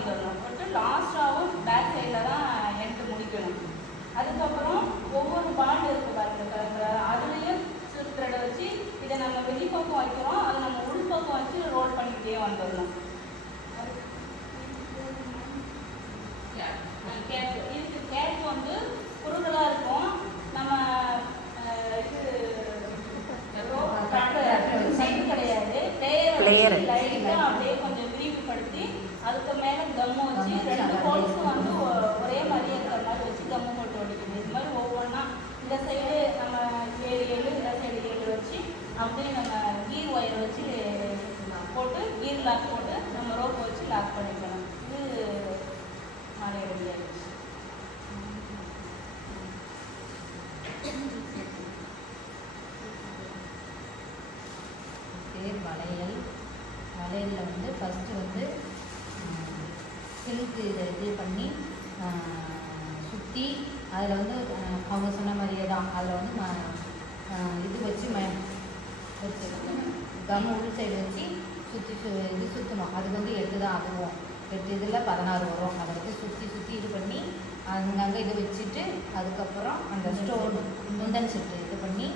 வந்துடணும் போட்டு லாஸ்ட்டாகவும் பேக் சைடில் தான் எண்ட் முடிக்கணும். அதுக்கப்புறம் ஒவ்வொரு பாண்ட் இருக்கு பாருங்க கலர் அதுலேயும் சில்க் வச்சு இதை நம்ம வெளிப்பக்கம் வைக்கிறோம். அதை நம்ம உள்பக்கம் வச்சு ரோல் பண்ணிக்கிட்டே வந்துடணும். கேட் இதுக்கு கேட் வந்து குறுகலாக இருக்கும் நம்ம அஹ், இது செட் கிடையாது Player. பிளேயர் லைட்டாக அப்படியே கொஞ்சம் விரிவுபடுத்தி அதுக்கு மேலே கம்மு வச்சு ரெண்டு ஹோல்ஸும் வந்து ஒ- ஒரே மாதிரி இருக்கிற மாதிரி வச்சு கம்மு போட்டு ஒடிக்குது இது மாதிரி ஒவ்வொன்றா இந்த சைடு நம்ம ஏழு ஏழு இந்த சைடு ஏழு வச்சு வந்து நம்ம கீர் ஒயர் வச்சு போட்டு கீர் லாக் போட்டு நம்ம ரோப் வச்சு லாக் பண்ணிக்கலாம் இது மாலை ரெடி ஆயிடுச்சு பேர் வளையல் வளையலில் வந்து ஃபஸ்ட்டு வந்து சில்க் இதை இது பண்ணி சுற்றி அதில் வந்து அஹ், அவங்க சொன்ன மாதிரியே தான் அதில் வந்து ம- அஹ், இது வச்சு ம வச்சு கம் உள் சைடு வச்சு சுற்றி சு இது சுற்றணும் அது வந்து எட்டு தான் அதுவும் எட்டு இதில் பதினாறு வரும். அதை வந்து சுற்றி சுற்றி இது பண்ணி அங்கங்கே இது வச்சுட்டு அதுக்கப்புறம் அந்த ஸ்டோனு முந்தன் செட்டு இது பண்ணி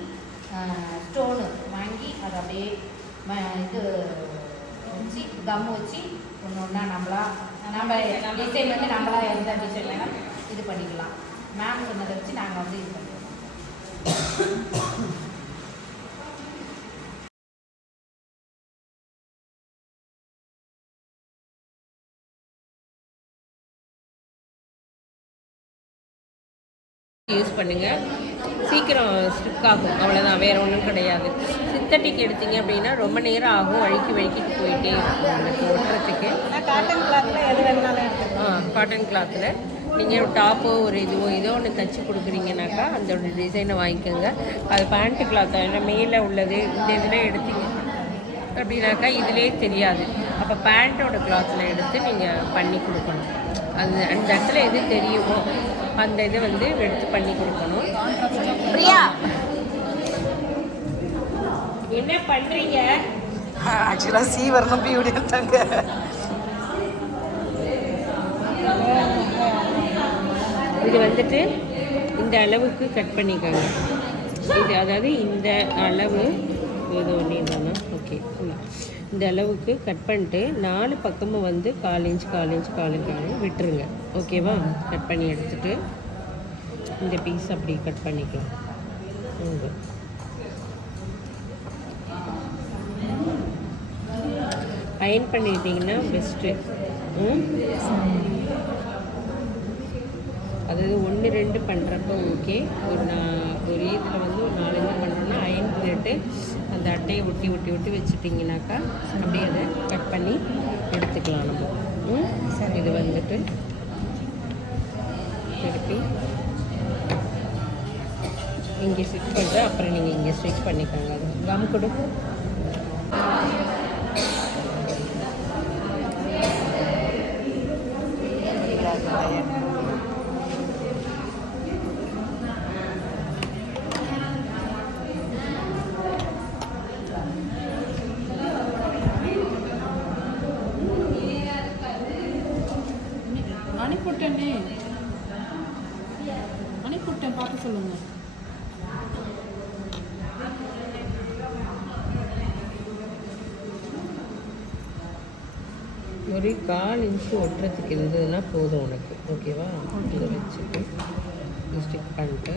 ஸ்டோனு வாங்கி அதை அப்படியே இது வச்சு கம் வச்சு ஒன்று ஒன்றா நம்மளா நம்ம டிசைன் வந்து நம்மளா எந்த டிசைன்லாம் இது பண்ணிக்கலாம். மேம் சொன்னதை வச்சு நாங்கள் வந்து இது பண்ணுவோம் யூஸ் பண்ணுங்கள் சீக்கிரம் ஸ்டிக் ஆகும். அவ்வளோதான் வேறு ஒன்றும் கிடையாது. சிந்தட்டிக் எடுத்தீங்க அப்படின்னா ரொம்ப நேரம் ஆகும். வழுக்கி வழுக்கிட்டு போயிட்டே இருக்கும். ஒட்டுறதுக்கு காட்டன் கிளாத்ல எது வேணாலும் எடுத்துக்கலாம். ஆ காட்டன் கிளாத்தில் நீங்கள் ஒரு டாப்போ ஒரு இதுவோ ஏதோ ஒன்று தச்சு கொடுக்குறீங்கனாக்கா அந்த டிசைனை வாங்கிக்கோங்க. அது பேண்ட்டு கிளாத் ஏன்னா மேலே உள்ளது இந்த இதில் எடுத்தீங்க. அப்படின்னாக்கா இதிலே தெரியாது. அப்போ பேண்ட்டோட கிளாத்தில் எடுத்து நீங்கள் பண்ணி கொடுக்கணும். அந்த அந்த இடத்துல எது தெரியுமோ. அந்த இதை வந்து எடுத்து பண்ணி கொடுக்கணும். பிரியா. என்ன பண்ணுறீங்க ஆக்சுவலாக சி வரணும் பியூடி எடுத்தாங்க இது வந்துட்டு இந்த அளவுக்கு கட் பண்ணிக்கோங்க. இது அதாவது இந்த அளவு இது ஒன்றே தானே ஓகே இந்த அளவுக்கு கட் பண்ணிட்டு நாலு பக்கமும் வந்து கால் இன்ச் கால் இன்ச் கால் இன்ச் விட்டுருங்க. ஓகேவா? கட் பண்ணி எடுத்துட்டு இந்த பீஸ் அப்படி கட் பண்ணிக்கலாம். ம். அயன் பண்ணிட்டீங்கன்னா பெஸ்ட்டு ம்? அதாவது ஒன்று ரெண்டு பண்ணுறப்ப ஓகே ஒரு நான் ஒரு இதில் வந்து ஒரு நாலஞ்சு பண்ணுறோன்னா அயன் பண்ணிட்டு அந்த அட்டையை ஒட்டி ஒட்டி ஒட்டி வச்சுட்டிங்கனாக்கா அப்படியே அதை கட் பண்ணி எடுத்துக்கலாம் நம்ம. சரி இது வந்துட்டு திருப்பி. இங்கே ஸ்டிச் பண்ணுறேன் அப்புறம் நீங்கள் இங்கே ஸ்டிச் பண்ணிக்கோங்க. அது கம் கொடுக்கும் அனுப்பிவிட்டேனே அனுப்பிவிட்டேன் பார்த்து சொல்லுங்க ஒரு கால் இன்ச்சு ஒட்டுறதுக்கு இருந்ததுன்னா போதும் உனக்கு. ஓகேவா? இதை வச்சுட்டு ஸ்டிக் பண்ணிட்டு.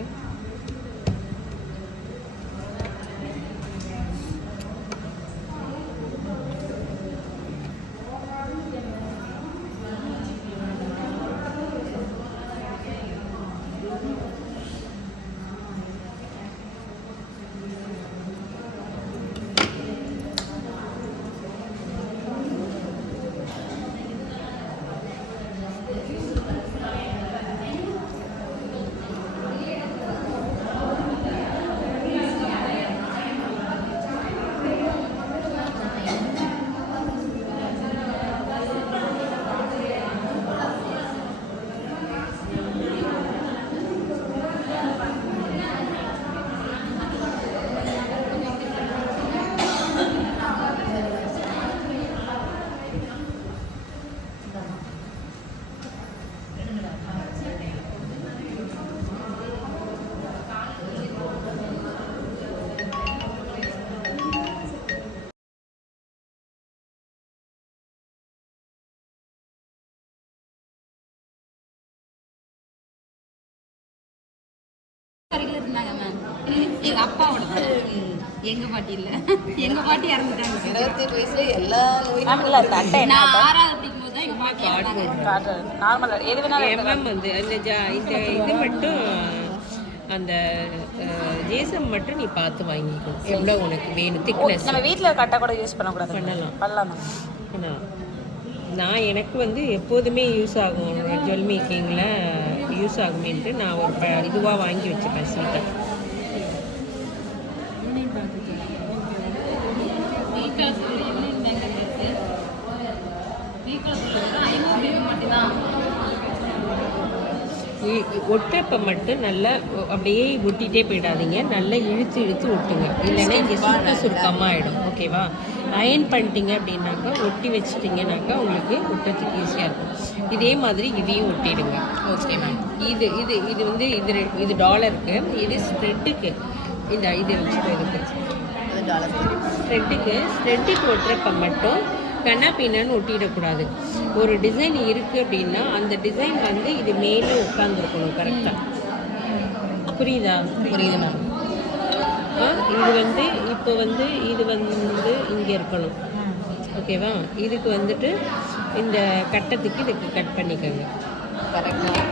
இந்தாங்க மேம் எங்க அப்பாவோட எங்க பாட்டி இல்ல. எங்க பாட்டி இறந்துட்டாங்க. இருபத்தி வயசுல எல்லா நோயும் மேம் இல்லை தட்டை என்ன நான் ஆறாவது படிக்கும் போது தான் எங்க பாட்டி இறந்தாங்க. நார்மல் எது வேணாலும் வந்து அந்த ஜா இந்த இது மட்டும் அந்த ஜேசம் மட்டும் நீ பார்த்து வாங்கிக்கோ. எவ்வளோ உனக்கு வேணும்? திக்னஸ் நம்ம வீட்டில் கட்டை கூட யூஸ் பண்ணக்கூடாது. பண்ணலாம். பண்ணலாம். நான் எனக்கு வந்து எப்போதுமே யூஸ் ஆகும். ஜுவல் மேக்கிங்கில் யூஸ் ஆகுமேன்ட்டு நான் ஒரு ப இதுவாக வாங்கி வச்சுப்பேன் ஸ்வீட்டர் வீட்டில் ஒட்டுறப்ப மட்டும் நல்லா அப்படியே ஒட்டிகிட்டே போயிடாதீங்க. நல்லா இழுத்து இழுத்து ஒட்டுங்க. இல்லைன்னா இங்கே சுருக்க சுருக்கமாக ஆகிடும் ஓகேவா அயன் பண்ணிட்டீங்க அப்படின்னாக்கா ஒட்டி வச்சிட்டிங்கனாக்கா உங்களுக்கு ஒட்டுறதுக்கு ஈஸியாக இருக்கும். இதே மாதிரி இதையும் ஒட்டிடுங்க. ஓகே மேம் இது இது இது வந்து இது இது டாலருக்கு இது ஸ்ப்ரெட்டுக்கு இந்த இது வச்சுட்டு அது டாலர் ஸ்ட்ரெட்டுக்கு ஸ்ட்ரெட்டுக்கு ஒட்டுறப்ப மட்டும் கண்ணா பின்னான்னு ஒட்டிடக்கூடாது. ஒரு டிசைன் இருக்குது அப்படின்னா அந்த டிசைன் வந்து இது மேலே உட்காந்துருக்கணும் கரெக்டாக புரியுதா? புரியுது மேம் இது வந்து இப்போ வந்து இது வந்து இங்கே இருக்கணும். ஓகேவா? இதுக்கு வந்துட்டு இந்த கட்டத்துக்கு இதுக்கு கட் பண்ணிக்கோங்க.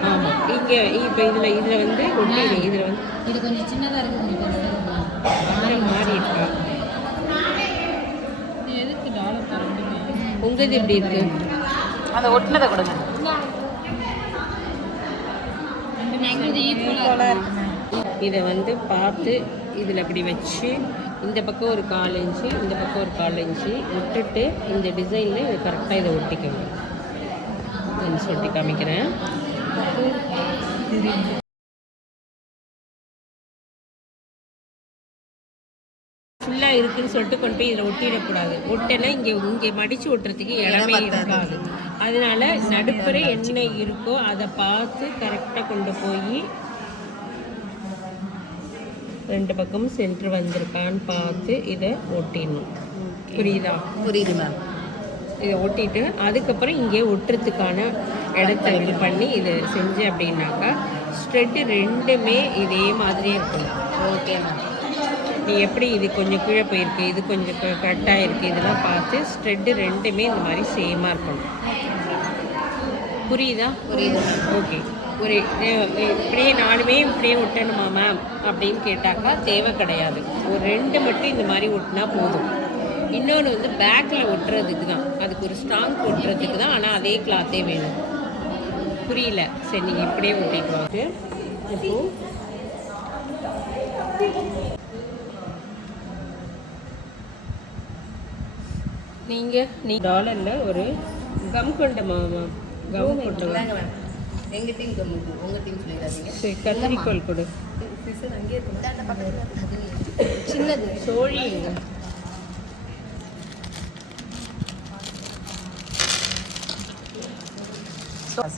ஆமாம் இங்கே இப்போ இதில் இதில் வந்து ஒட்டிடு இதில் வந்து இது கொஞ்சம் சின்னதாக இருக்குது மாதிரி இருக்கா? எதுக்கு டாலர் உங்கள் இது எப்படி இருக்குது அந்த ஒட்டினதை கொடுங்க. இருக்கு. இதை வந்து பார்த்து இதில் இப்படி வச்சு இந்த பக்கம் ஒரு கால் இன்ச்சு இந்த பக்கம் ஒரு கால் இன்ச்சு. விட்டுட்டு இந்த டிசைனில் இது கரெக்டாக இதை ஒட்டிக்கணும் நான் சொல்லி காமிக்கிறேன். ஃபுல்லாக இருக்குன்னு சொல்லிட்டு கொண்டு போய் இதில் ஒட்டிடக்கூடாது. ஒட்டினா இங்கே இங்கே மடித்து ஒட்டுறதுக்கு இடமே இருக்காது. அதனால நடுப்புற என்ன இருக்கோ அதை பார்த்து கரெக்டாக கொண்டு போய் ரெண்டு பக்கமும் சென்டர் வந்திருக்கான்னு பார்த்து இதை ஒட்டிடணும். புரியுதா? புரியுது மேம் இதை ஒட்டிட்டு அதுக்கப்புறம் இங்கே ஒட்டுறதுக்கான இடத்த இது பண்ணி இதை செஞ்சு அப்படின்னாக்கா ஸ்ட்ரெட்டு ரெண்டுமே இதே மாதிரியே இருக்கணும் ஓகே மேம் நீ எப்படி இது கொஞ்சம் கீழே போயிருக்கு இது கொஞ்சம் கட்டாக இருக்குது இதெல்லாம் பார்த்து ஸ்ட்ரெட்டு ரெண்டுமே இந்த மாதிரி சேமாக இருக்கணும். புரியுதா? புரியுது ஓகே ஒரு இப்படியே நாலுமே இப்படியே ஒட்டணுமா மேம் அப்படின்னு கேட்டாக்கா தேவை கிடையாது. ஒரு ரெண்டு மட்டும் இந்த மாதிரி ஒட்டினா போதும். இன்னொன்று வந்து பேக்கில் ஒட்டுறதுக்கு தான். அதுக்கு ஒரு ஸ்ட்ராங் ஒட்டுறதுக்கு தான். ஆனால் அதே கிளாத்தே வேணும். புரியல. சரி நீங்கள் இப்படியே ஒட்டிட்டு வாங்க. நீங்கள் நீ டாலரில் ஒரு கம் கொண்ட மாமா கம் கொண்டு எங்கள் டீம் கம்மி உங்கள் டீம் சொல்லிடாதீங்க. சரி கத்திரிக்கோல் கொடு. சிசர் அங்கேயே இருக்கு. சின்னது. சோழி?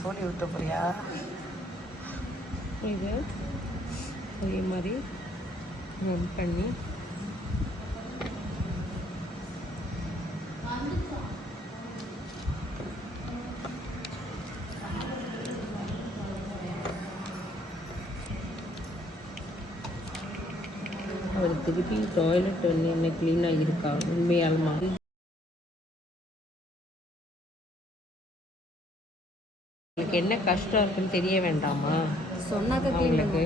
சோழி விட்டு போறியா? இது அதே மாதிரி பண்ணி அவர் திருப்பி டாய்லெட் வந்து என்ன க்ளீனாக இருக்கா உண்மையாலுமா? உங்களுக்கு என்ன கஷ்டம் இருக்குன்னு தெரிய வேண்டாமா? சொன்னாக்க அவங்களுக்கு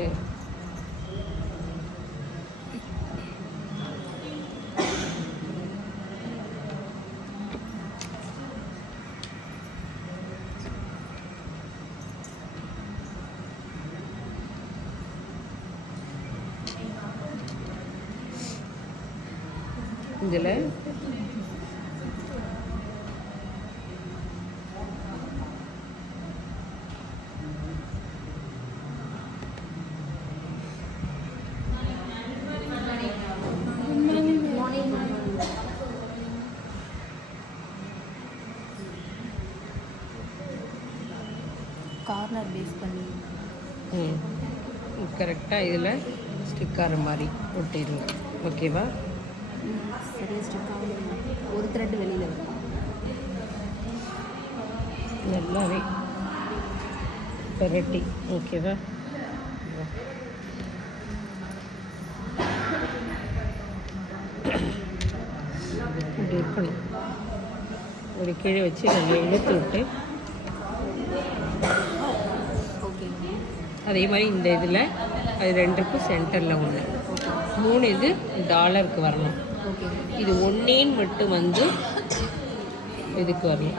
இதில். கார்னர் பேஸ் பண்ணி. கரெக்டாக இதில் ஸ்டிக் ஆகிற மாதிரி ஒட்டிடுங்க ஓகேவா? சரியாக ஸ்டிக் ஆகும் ஒரு த்ரெட்டு வெளியில் இருக்கும் நல்லாவே வெரைட்டி ஓகேவா இப்படி இருக்கணும். ஒரு கீழே வச்சு நம்ம இழுத்து விட்டு. அதே மாதிரி இந்த இதில் அது ரெண்டுக்கும் சென்டரில் ஒன்று மூணு இது டாலருக்கு வரணும். இது ஒன்றேன்னு மட்டும் வந்து இதுக்கு வரணும்.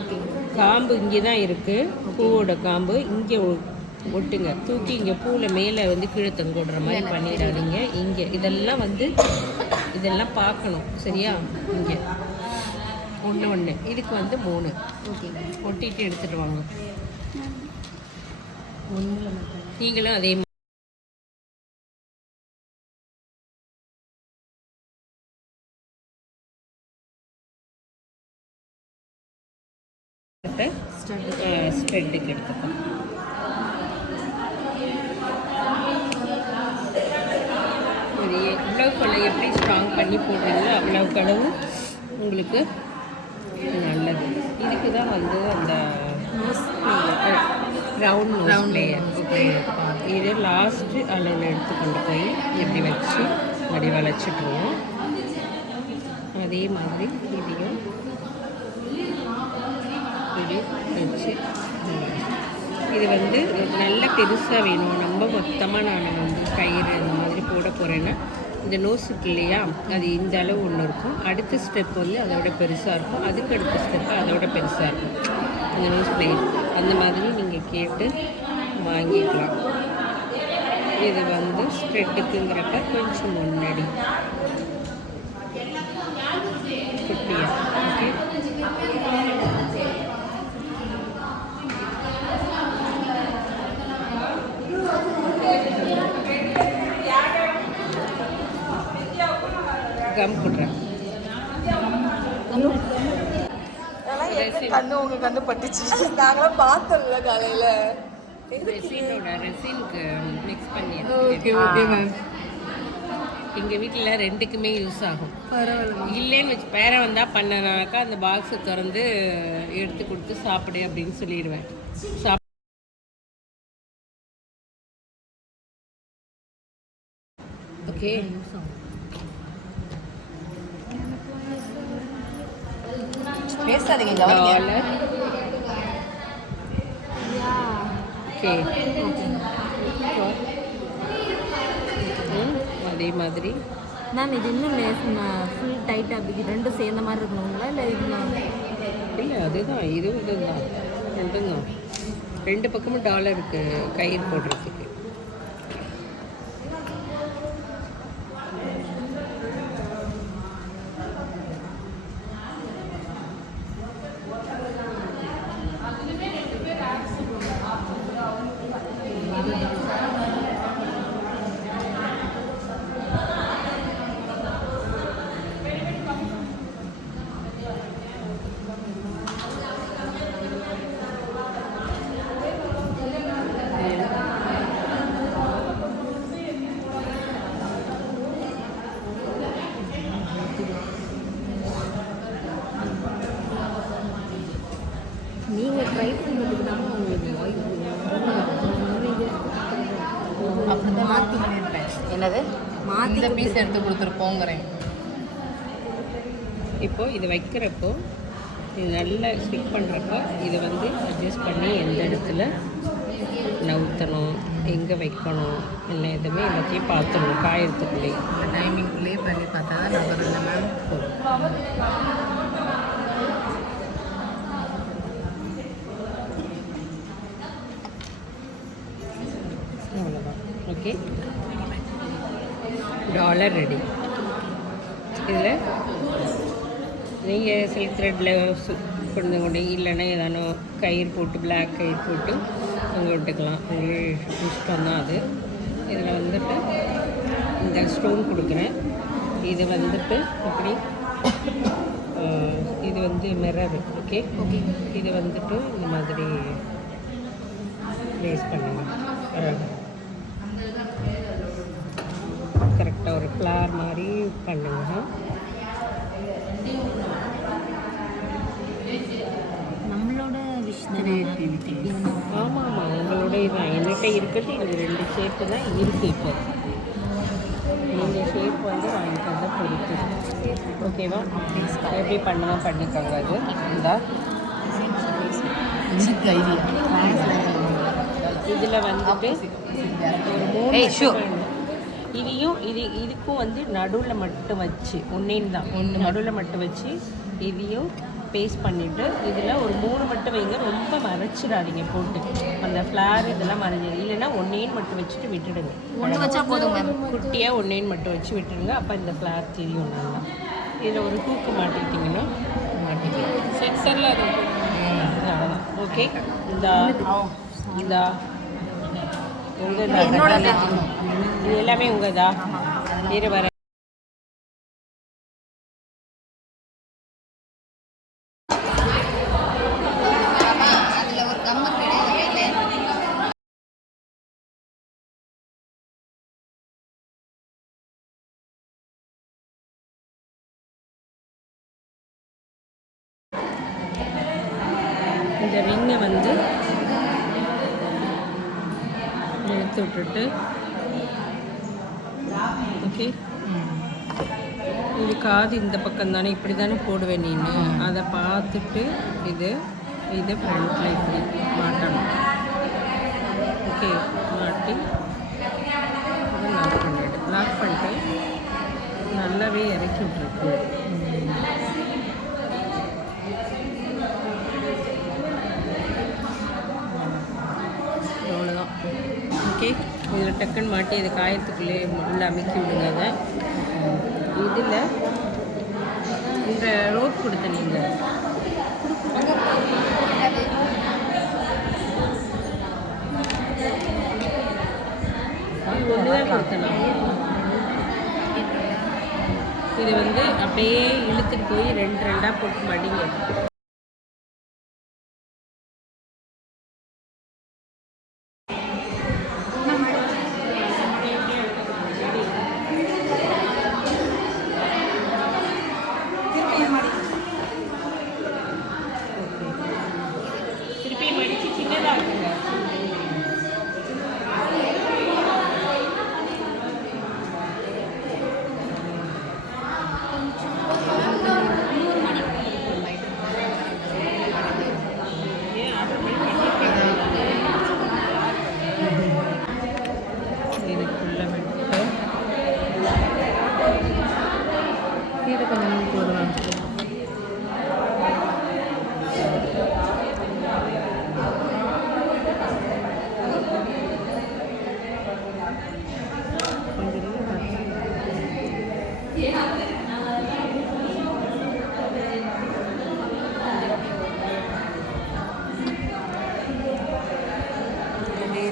ஓகே காம்பு இங்கே தான் இருக்குது பூவோட காம்பு இங்கே ஒட்டுங்க. தூக்கி இங்கே பூவில் மேலே வந்து கீழே தொங்க விடுற மாதிரி பண்ணிடாதீங்க. இங்கே இதெல்லாம் வந்து இதெல்லாம் பார்க்கணும். சரியா? இங்கே. ஒன்று ஒன்று இதுக்கு வந்து மூணு. ஒட்டிட்டு எடுத்துகிட்டு வாங்க. நீங்களும் அதே மாதிரி ஸ்ப்ரெட்டுக்கு எடுத்துக்கணும் ஒரு இவ்வளவு கொள்ளை எப்படி ஸ்ட்ராங் பண்ணி போடுறீங்களோ அளவு உங்களுக்கு நல்லது. இதுக்கு தான் வந்து அந்த ரவுண்ட் நோஸ் பிளேயர் இது லாஸ்ட்டு அளவில் எடுத்து கொண்டு போய் இப்படி வச்சு அப்படி வளைச்சிட்ருவோம் அதே மாதிரி இதையும் இது வச்சு இது வந்து நல்ல பெருசாக வேணும். ரொம்ப மொத்தமாக நான் வந்து கயிறு அந்த மாதிரி போட போகிறேன்னா இந்த நோஸ் இருக்கு இல்லையா? அது இந்த அளவு ஒன்று இருக்கும். அடுத்த ஸ்டெப் வந்து அதோட பெருசாக இருக்கும். அதுக்கு அடுத்த ஸ்டெப்பு அதோட பெருசாக இருக்கும். அந்த நோஸ் பிளேட். அந்த மாதிரி நீங்கள் கேட்டு வாங்கிக்கலாம். இது வந்து ஸ்ப்ரெட்டுக்குங்கிறப்ப கொஞ்சம் முன்னாடி குட்டியாக ஓகே கம் கொடுறேன் கண்ணு உங்க கண்ணு பட்டுச்சு. நாங்களாம் பார்த்தோம்ல காலையில. ரெசினோட ரெசினுக்கு மிக்ஸ் பண்ணி ஓகே ஓகே மேம் எங்கள் வீட்டில் ரெண்டுக்குமே யூஸ் ஆகும். பரவாயில்ல இல்லைன்னு வச்சு பேரை வந்தால் பண்ணனாக்கா அந்த பாக்ஸை திறந்து எடுத்து கொடுத்து சாப்பிடு அப்படின்னு சொல்லிடுவேன். சாப் ஓகே பேசாதீங்க கவனிங்க டாலர் ஓகே. ம், அதே மாதிரி. மேம் இது இன்னும் லேஸ் ஃபுல் டைட்டாக அப்படி ரெண்டும் சேர்ந்த மாதிரி இருக்கணுங்களா? இல்லை இது இல்லை அதுதான். இதுவும் இதுதான். ரெண்டும் தான் ரெண்டு பக்கமும் டாலருக்கு கயிறு போடுறதுக்கு நீங்கள் ட்ரை பண்ணுறதுக்கு தான் உங்களுக்கு வாய்ப்பு அப்படிதான் மாற்றி பண்ணியிருப்பேன் என்னது? மாத்தி இந்த பீஸ் எடுத்து கொடுத்துருப்போங்கிறேன் இப்போ இது வைக்கிறப்போ இது நல்லா ஸ்டிக் பண்ணுறப்போ இதை வந்து அட்ஜஸ்ட் பண்ணி எந்த இடத்துல நவுத்தணும் எங்கே வைக்கணும் இல்லை எதுவுமே எல்லாத்தையும் பார்த்துடணும் காயறதுக்குள்ளே இந்த டைமிங்குள்ளேயே பண்ணி பார்த்தா தான் இல்லை மேம் அவ்வளோதான் ஓகே டாலர் ரெடி. இதில் நீங்கள் சில்க் த்ரெட்டில் கொண்டு கொண்டு இல்லைன்னா ஏதானோ கயிறு போட்டு பிளாக் கயிறு போட்டு தொங்க விட்டுக்கலாம் உங்களுக்கு இஷ்டம் தான் அது. இதில் வந்துட்டு இந்த ஸ்டோன் கொடுக்குறேன். இது வந்துட்டு இப்படி இது வந்து மிரர் ஓகே ஓகே இது வந்துட்டு இந்த மாதிரி ப்ளேஸ் பண்ணுங்க. ஃப்ளார் மாதிரி பண்ணுங்க நம்மளோட விஷ் ஆமாம் ஆமாம். உங்களோட இதான் என்கிட்ட இருக்கிறது இந்த ரெண்டு ஷேப்பு தான் இருக்குது இப்போ. நீங்கள் ஷேப் வந்து வாங்கிக்கிறத பொறுத்து ஓகேவா? எப்படி பண்ணலாம் பண்ணிக்கோங்க அது. இந்தா. இதில் வந்துட்டு ஒரு மூணு. இதையும் இது இதுக்கும் வந்து நடுவில் மட்டும் வச்சு ஒன்றேன்னு தான். ஒன்று நடுவில் மட்டும் வச்சு இதையும் பேஸ்ட் பண்ணிவிட்டு இதில் ஒரு மூணு மட்டும் வைங்க ரொம்ப மறைச்சிடாதீங்க போட்டு. அந்த ஃப்ளார் இதெல்லாம் மறைஞ்சிடும். இல்லைன்னா ஒன்றேன்னு மட்டும் வச்சுட்டு விட்டுடுங்க. ஒன்று வச்சா போதும் குட்டியாக ஒன்றேன்னு மட்டும் வச்சு விட்டுடுங்க. அப்போ இந்த ஃப்ளார் தெரியும் நல்லா. இதில் ஒரு ஹூக்கு மாட்டிக்கிட்டிங்கன்னா மாட்டிக்கலாம் சென்சரில் அது ஓகே இந்த இந்த. உங்கள் எல்லாமே உங்கதா இரு வர காது இந்த பக்கம் தானே இப்படி தானே போடுவேன் நீನು அதை பார்த்துட்டு இது இது ஃப்ரண்ட்டில் இப்படி மாட்டணும். ஓகே மாட்டி லாக் பண்ணிவிடு லாக் பண்ணிட்டு நல்லாவே இறக்கி விட்ருக்கு அவ்வளோதான் ஓகே இதில் டக்குன்னு மாட்டி இதை காயத்துக்குள்ளே உள்ள அமைக்கி விடுங்க இதில் இந்த ரோட் கொடுத்த நீங்கள் ஒன்று தான் இது வந்து அப்படியே இழுத்துட்டு போய் ரெண்டு ரெண்டாக போட்டு மடிங்க திருப்பி மடித்து சின்னதாக இருக்குங்க இதுக்குள்ள விட்டு இது கொஞ்சம் போடுவேன் கொஞ்சம்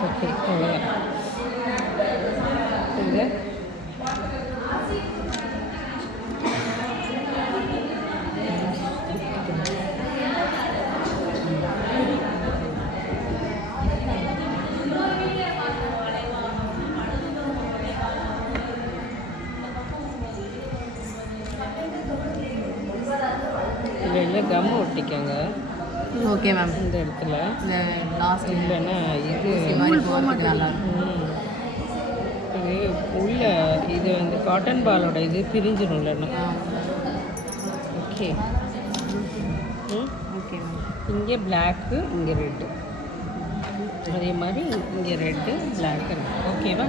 ஓகே அவ்வளோதான் இது இதில் கம் ஒட்டிக்கங்க ஓகே மேம். இந்த இடத்துல. லாஸ்ட் இல்லைன்னா இது நல்லா. இது உள்ள இது வந்து காட்டன் பாலோட இது பிரிஞ்சிடும் இல்லைன்னா ஓகே. ம்? Okay ma'am. இங்கே பிளாக்கு இங்கே ரெட்டு அதே மாதிரி இங்கே ரெட்டு பிளாக் ஓகேவா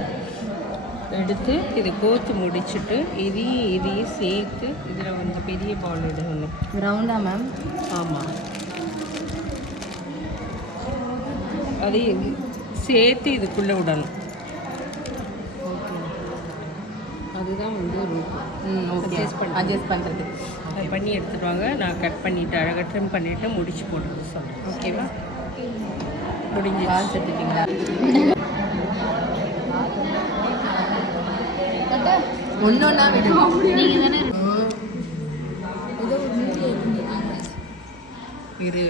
எடுத்து இது கோத்து முடிச்சுட்டு இதையும் இதையும் சேர்த்து இதில் வந்து பெரிய பால் இடணும் ரவுண்டா மேம்? ஆமாம் அதையும் சேர்த்து இதுக்குள்ளே விடணும் ஓகே. அதுதான் வந்து. அட்ஜஸ்ட் பண்ணுறது அது பண்ணி எடுத்துட்டு வாங்க. நான் கட் பண்ணிவிட்டு அழகாக ட்ரிம் பண்ணிவிட்டு முடிச்சு போட்டு சொல்கிறேன் ஓகேவா? முடிஞ்சு கால் செத்துட்டீங்களா? ஒன்று ஒன்றா விடுவோம் நீங்கள் தானே இரு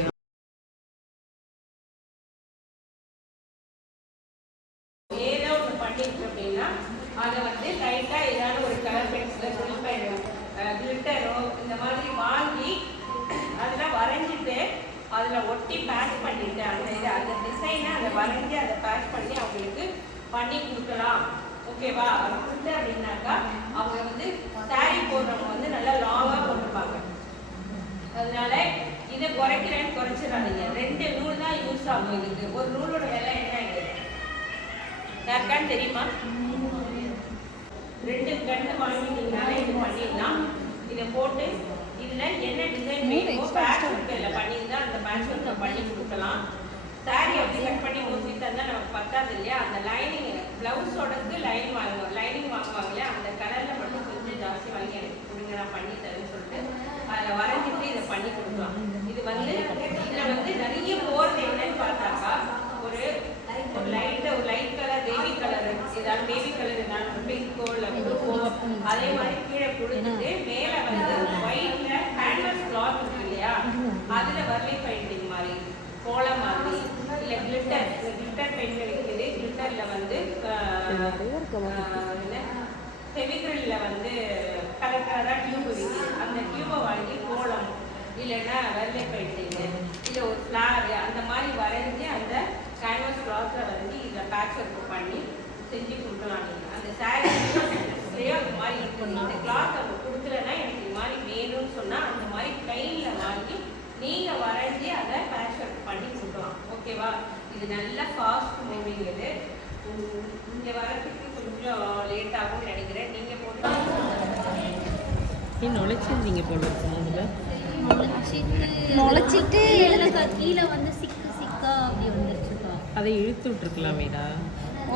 ஏதோ ஒன்று பண்ணிட்டு அப்படின்னா அதை வந்து லைட்டாக ஏதாவது ஒரு கலர் பென்சில் கிளிட்டரோ இந்த மாதிரி வாங்கி அதில் வரைஞ்சிட்டு அதில் ஒட்டி பேக் பண்ணிட்டு அந்த இது அந்த டிசைனை அதை வரைஞ்சி அதை பேக் பண்ணி அவங்களுக்கு பண்ணி கொடுக்கலாம் ஓகேவா அது கொடுத்து அப்படின்னாக்கா அவங்க வந்து saree போடுறவங்க வந்து நல்லா லாங்காக போட்டிருப்பாங்க அதனால இதை குறைக்கிறேன்னு குறைச்சிடாதீங்க ரெண்டு நூல் தான் யூஸ் ஆகும் இதுக்கு ஒரு நூலோட விலை என்ன இது யாருக்கான்னு தெரியுமா ரெண்டு கண்டு வாங்கிட்டீங்கனாலே இது பண்ணிடலாம் இதை போட்டு இதுல என்ன டிசைன் வேணுமோ பேட்ச் ஒர்க்கில் பண்ணியிருந்தா அந்த பேட்ச் ஒர்க்கை பண்ணி சாரி அப்படி கட் பண்ணி ஊற்றி தந்தால் நமக்கு பத்தாது இல்லையா? அந்த லைனிங் பிளவுஸோடக்கு லைன் வாங்குவோம் லைனிங் வாங்குவாங்க இல்லையா அந்த கலர்ல மட்டும் கொஞ்சம் ஜாஸ்தி வாங்கி எனக்கு கொடுங்க நான் பண்ணி தரேன்னு சொல்லிட்டு அதில் வரைஞ்சிட்டு இதை பண்ணி கொடுக்கலாம் இது வந்து இதில் வந்து நிறைய போகிறது என்னன்னு பார்த்தாக்கா ஒரு ஒரு லைட் ஒரு லைட் கலர் பேபி கலர் ஏதாவது பேபி கலர் ஏதாவது பிங்கோ இல்லை ப்ளூவோ அதே மாதிரி கீழே கொடுத்துட்டு மேலே வந்து ஒயிட்டில் கேன்வஸ் கிளாத் இருக்கு இல்லையா? அதுல வரலி பெயிண்டிங் கோலம் மாதிரி இல்ல கிளிட்டர் கிளிட்டர் பெயிண்ட் கிடைக்குது கிளிட்டர்ல வந்து ஃபெவிக்ரில்ல வந்து கலர் கலராக டியூப் இருக்குது அந்த டியூபை வாங்கி கோலம் இல்லைன்னா வெள்ளை பெயிண்டிங்கு இல்லை ஒரு ஃப்ளாரு அந்த மாதிரி வரைஞ்சி அந்த கேன்வஸ் கிளாத்தில் வந்து இதில் பேட்ச் ஒர்க் பண்ணி செஞ்சு கொடுக்கலாம். அந்த சாரீஸ்லேயோ அந்த மாதிரி இருக்கணும் இந்த கிளாத் அவங்க கொடுக்கலன்னா எனக்கு இது மாதிரி வேணும்னு சொன்னால் அந்த மாதிரி கையில் வாங்கி நீங்கள் வரைஞ்சி அதை பேட்ச் ஒர்க் பண்ணி கொடுக்கலாம் ஓகேவா இது நல்ல ஃபாஸ்ட் மூவிங் இது. இங்கே வரதுக்கு கொஞ்சம் லேட் ஆகும்னு நினைக்கிறேன். நீங்கள் போட்டு நுழைச்சிருந்தீங்க போல அதில். முளைச்சிட்டு கீழே வந்து சிக்கு சிக்கா அப்படி வந்துருச்சுப்பா. அதை இழுத்து விட்டுருக்கலாமேடா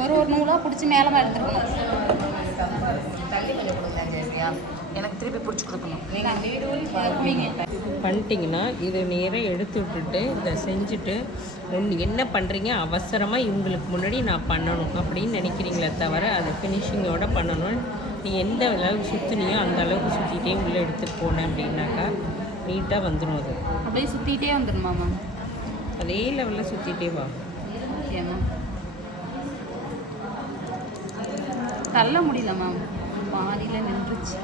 ஒரு ஒரு நூலாக பிடிச்சி மேலே எடுத்துருக்கணும் தள்ளி கொஞ்சம் கொடுங்க ஜெயபிரியா எனக்கு திருப்பி பிடிச்சி கொடுக்கணும். பண்ணிட்டீங்கன்னா இதை நேராக எடுத்து விட்டுட்டு இதை செஞ்சுட்டு ஒன்று என்ன பண்ணுறீங்க அவசரமாக இவங்களுக்கு முன்னாடி நான் பண்ணணும் அப்படின்னு நினைக்கிறீங்களே தவிர அதை ஃபினிஷிங்கோட பண்ணணும். நீ எந்த அளவுக்கு சுற்றுனியோ அந்த அளவுக்கு சுற்றிட்டே உள்ளே எடுத்துகிட்டு போனேன் அப்படின்னாக்கா நீட்டாக வந்துடும் அது. அப்படியே சுற்றிட்டே வந்துடுமா மேம் அதே லெவலில் சுற்றிட்டே வா. தள்ள முடியல மேம் பாதியில் நின்றுச்சு.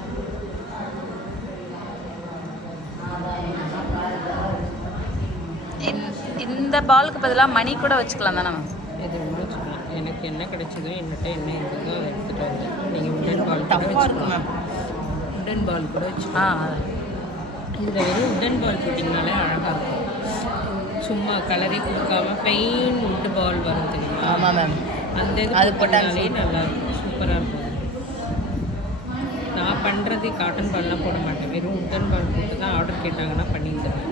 இந்த பாலுக்கு பதிலாக மணி கூட வச்சுக்கலாம் தானே மேம்? இது சொல்லலாம் எனக்கு என்ன கிடைச்சதோ என்னட்ட என்ன இருந்ததோ அதை எடுத்துகிட்டு வந்தேன் நீங்கள் உடன் பால் கூட டஃப்பாக இருக்கும் வச்சுக்கலாம். மேம் உடன் பால் கூட ஆ வச்சுக்கலாம் இதில் வெறும் உடன் பால் போட்டிங்கனாலே அழகாக இருக்கும். சும்மா கலரே கொடுக்காம பெயின் உட்டு பால் வரும் தெரியுமா? ஆமாம் மேம். அந்த இது அது போட்டா போட்டாலே நல்லா இருக்கும். சூப்பராக இருக்கும். பண்ணுறது காட்டன் பால்லாம் போட மாட்டேன். வெறும் உட்டன் பால் போட்டு தான் ஆர்டர் கேட்டாங்கன்னா பண்ணி தருவேன்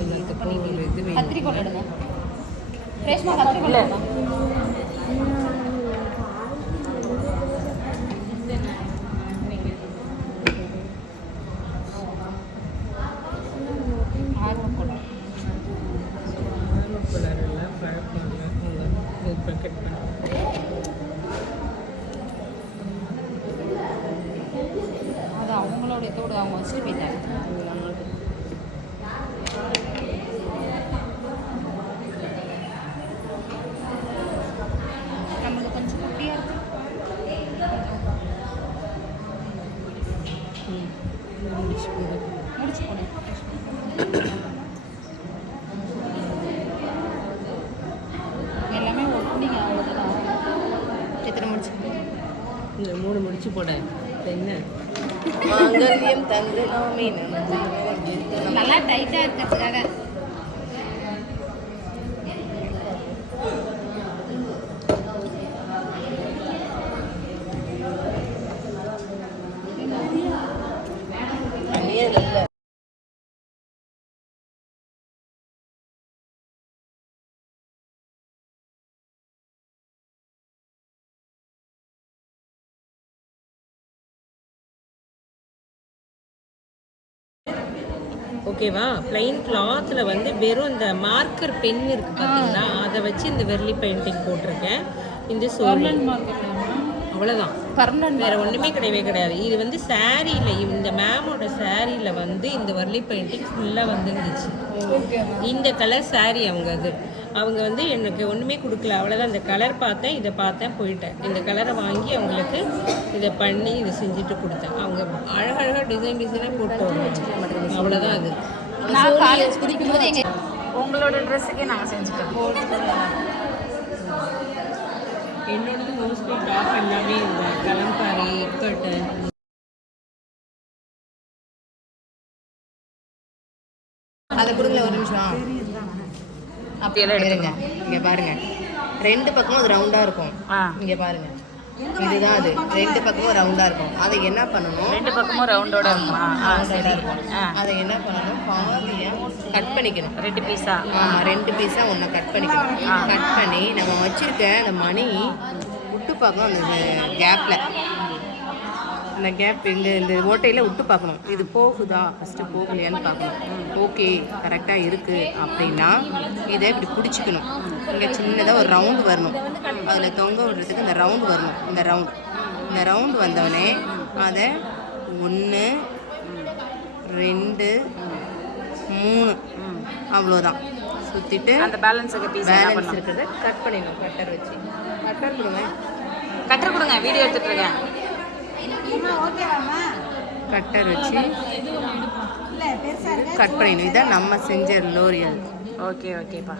எல்லாத்துக்கும் ஒரு இது வேணும். கத்திரிக்கோல் எடுங்க. ரேஷ்மா கத்திரிக்கோல் எடுங்க ஆர்வப்படும் கலர் எல்லாம் பழக்கம் இல்லை அவங்க இது பக்கெட் பண்ணி அது அவங்களோட இதோட அவங்க வச்சு போயிட்டாங்க நம்மளுக்கு கொஞ்சம் குட்டியாக இருக்கு ம் முடிச்சு போடு முடிச்சு போடு எல்லாமே ஒட்டிங்க அவ்வளோதான் எத்தனை முடிச்சு இந்த மூணு முடிச்சு போட. என்ன? மாங்கல்யம் தந்து நோமி நல்லா டைட்டாக இருக்கிறதுக்காக. ஓகேவா? பிளைன் கிளாத்தில் வந்து வெறும் இந்த மார்க்கர் பென் இருக்கு பார்த்தீங்களா அதை வச்சு இந்த வெர்லி பெயிண்டிங் போட்டிருக்கேன். இந்த சோழி அவ்வளோதான் பர்மனன்ட் வேற ஒன்றுமே கிடையவே கிடையாது. இது வந்து சாரியில் இந்த மேமோட சாரியில் வந்து இந்த வர்லி பெயிண்டிங் ஃபுல்லாக வந்துருந்துச்சு. இந்த கலர் saree அவங்க அது. அவங்க வந்து எனக்கு ஒன்றுமே கொடுக்கல. அவ்வளோதான் இந்த கலர் பார்த்தேன் இதை பார்த்தேன் போயிட்டேன். இந்த கலரை வாங்கி அவங்களுக்கு இதை பண்ணி இதை செஞ்சுட்டு கொடுத்தேன். அவங்க அழகழகாக டிசைன் டிசைனாக போட்டு அவ்வளோதான் அது. நான் காலேஜ் படிக்கும்போது உங்களோட ட்ரெஸ்ஸுக்கே நாங்கள் செஞ்சுட்டோம். என்னோடது மோஸ்ட்லி டாப் எல்லாமே இந்த கலம்காரி இக்கட்டு அதை கொடுங்கல ஒரு நிமிஷம் அப்படியெல்லாம் இருங்க இங்க பாருங்க. ரெண்டு பக்கமும் அது ரவுண்டா இருக்கும். இங்க பாருங்க. இதுதான் அது. ரெண்டு பக்கமும் ரவுண்டா இருக்கும். அதை என்ன பண்ணணும்? ரெண்டு பக்கமும் ரவுண்டோட இருக்குமா. அதை என்ன பண்ணணும்? பாதியா கட் பண்ணிக்கணும். ரெண்டு பீஸா ஆமா ரெண்டு பீஸா ஒண்ணு கட் பண்ணிக்கணும். கட் பண்ணி நம்ம வச்சிருக்க அந்த மணி விட்டு பார்க்கணும் அந்த கேப்ல இந்த கேப் இந்த இந்த ஓட்டையில் விட்டு பார்க்கணும். இது போகுதா? ஃபஸ்ட்டு போகலையான்னு பார்க்கணும். ஓகே கரெக்டாக இருக்குது அப்படின்னா இதை இப்படி பிடிச்சிக்கணும். இங்கே சின்னதாக ஒரு ரவுண்டு வரணும். அதில் தொங்க விடுறதுக்கு இந்த ரவுண்டு வரணும். இந்த ரவுண்ட் இந்த ரவுண்டு வந்தோடனே அதை ஒன்று ரெண்டு மூணு. அவ்வளோதான் சுற்றிட்டு அந்த பேலன்ஸ் பண்ணணும் இருக்கிறத கட் பண்ணிடணும். கட்டர் வச்சு. கட்டர் கொடுங்க. கட்டர் கொடுங்க. வீடியோ இருக்கேன். கட்டர் வச்சு கட் பண்ணிடணும். இதான் நம்ம செஞ்ச லோரியல். ஓகே ஓகேப்பா